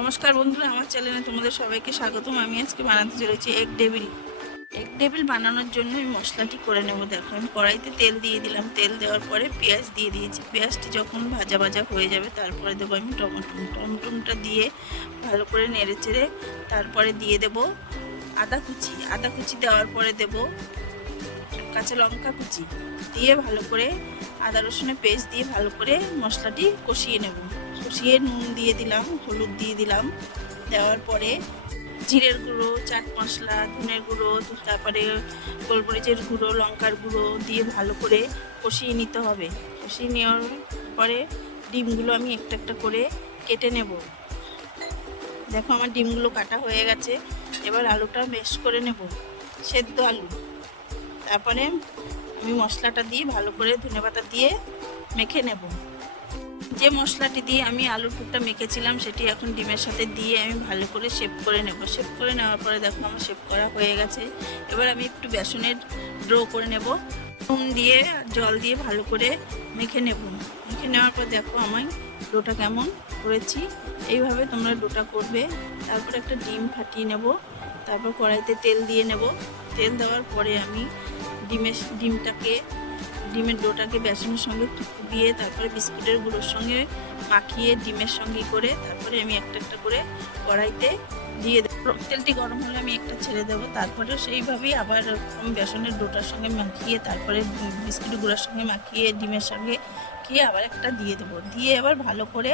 নমস্কার বন্ধুরা, আমার চ্যানেলে তোমাদের সবাইকে স্বাগতম। আমি আজকে বানাতে চলেছি এগ ডেভিল বানানোর জন্য আমি মশলাটি করে নেব। দেখো, আমি কড়াইতে তেল দিয়ে দিলাম। তেল দেওয়ার পরে পেঁয়াজ দিয়ে দিয়েছি। পেঁয়াজটি যখন ভাজা ভাজা হয়ে যাবে তারপরে দেবো আমি টমেটোটা দিয়ে ভালো করে নেড়ে চেড়ে তারপরে দিয়ে দেব আদা কুচি দেওয়ার পরে দেব কাঁচা লঙ্কা কুচি দিয়ে ভালো করে আদা রসুনের পেস্ট দিয়ে ভালো করে মশলাটি কষিয়ে নেব। কষিয়ে নুন দিয়ে দিলাম, হলুদ দিয়ে দিলাম। দেওয়ার পরে জিরের গুঁড়ো, চাট মশলা, ধনের গুঁড়ো, তারপরে গোলমরিচের গুঁড়ো, লঙ্কার গুঁড়ো দিয়ে ভালো করে কষিয়ে নিতে হবে। কষিয়ে নেওয়ার পরে ডিমগুলো আমি একটা একটা করে কেটে নেব। দেখো, আমার ডিমগুলো কাটা হয়ে গেছে। এবার আলুটা ম্যাশ করে নেব, সেদ্ধ আলু। তারপরে আমি মশলাটা দিয়ে ভালো করে ধনেপাতা দিয়ে মেখে নেব। যে মশলাটি দিয়ে আমি আলুর পুরটা মেখেছিলাম সেটি এখন ডিমের সাথে দিয়ে আমি ভালো করে শেপ করে নেব। শেপ করে নেওয়ার পরে দেখো আমার শেপ করা হয়ে গেছে। এবার আমি একটু বেসনের ড্রো করে নেব। নুন দিয়ে জল দিয়ে ভালো করে মেখে নেব। মেখে নেওয়ার পর দেখো আমি ডোটা কেমন করেছি। এইভাবে তোমরা ডোটা করবে। তারপর একটা ডিম ফাটিয়ে নেব। তারপর কড়াইতে তেল দিয়ে নেব। তেল দেওয়ার পরে আমি ডিমের ডোটাকে বেসনের সঙ্গে দিয়ে তারপরে বিস্কুটের গুঁড়োর সঙ্গে মাখিয়ে ডিমের সঙ্গে করে তারপরে আমি একটা একটা করে কড়াইতে দিয়ে দেবো। তেলটি গরম হলে আমি একটা ছেড়ে দেবো। তারপরে সেইভাবেই আবার আমি বেসনের ডোটার সঙ্গে মাখিয়ে তারপরে বিস্কুটের গুঁড়োর সঙ্গে মাখিয়ে ডিমের সঙ্গে খেয়ে আবার একটা দিয়ে দেবো। দিয়ে আবার ভালো করে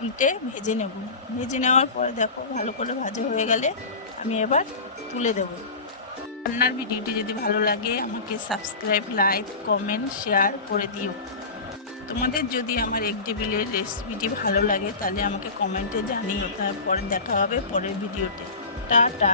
উল্টে ভেজে নেব। ভেজে নেওয়ার পরে দেখো ভালো করে ভাজা হয়ে গেলে আমি এবার তুলে দেবো। রান্নার ভিডিওটি যদি ভালো লাগে আমাকে সাবস্ক্রাইব, লাইক, কমেন্ট, শেয়ার করে দিও। তোমাদের যদি আমার এগ টেবিলের রেসিপিটি ভালো লাগে তাহলে আমাকে কমেন্টে জানিও। তারপরে দেখা হবে পরের ভিডিওতে। টাটা।